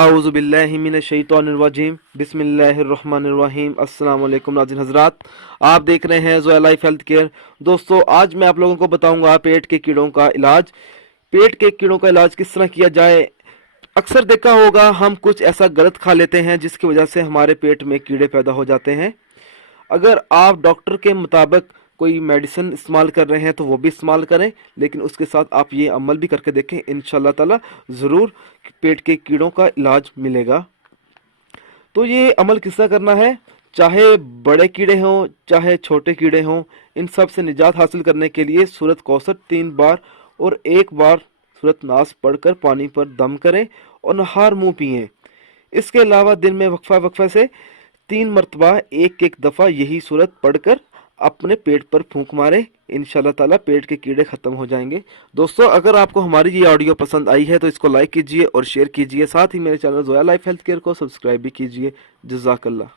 आऊज़ु बिल्लाहि मिनश शैतानिर रजीम बिस्मिल्लाहिर रहमानिर रहीम। अस्सलाम वालेकुम नाज़रीन हज़रात, आप देख रहे हैं ज़ोया लाइफ हेल्थ केयर। दोस्तों, आज मैं आप लोगों को बताऊंगा पेट के कीड़ों का इलाज। पेट के कीड़ों का इलाज किस तरह किया जाए। अक्सर देखा होगा हम कुछ ऐसा गलत खा लेते हैं जिसकी वजह से हमारे पेट में कीड़े पैदा हो जाते हैं। अगर आप डॉक्टर के मुताबिक कोई मेडिसिन इस्तेमाल कर रहे हैं तो वो भी इस्तेमाल करें, लेकिन उसके साथ आप ये अमल भी करके देखें। इंशाल्लाह ताला ज़रूर पेट के कीड़ों का इलाज मिलेगा। तो ये अमल किस तरह करना है, चाहे बड़े कीड़े हों चाहे छोटे कीड़े हों, इन सब से निजात हासिल करने के लिए सूरत कौसर 3 बार और 1 बार सूरत नास पढ़कर पानी पर दम करें और नहार मुँह पिएं। इसके अलावा दिन में वक्फा से 3 मरतबा एक एक दफ़ा यही सूरत पढ़कर अपने पेट पर फूंक मारे। इंशाल्लाह ताला पेट के कीड़े ख़त्म हो जाएंगे। दोस्तों, अगर आपको हमारी ये ऑडियो पसंद आई है तो इसको लाइक कीजिए और शेयर कीजिए। साथ ही मेरे channel Zoya life health care को सब्सक्राइब भी कीजिए। जज़ाकल्लाह।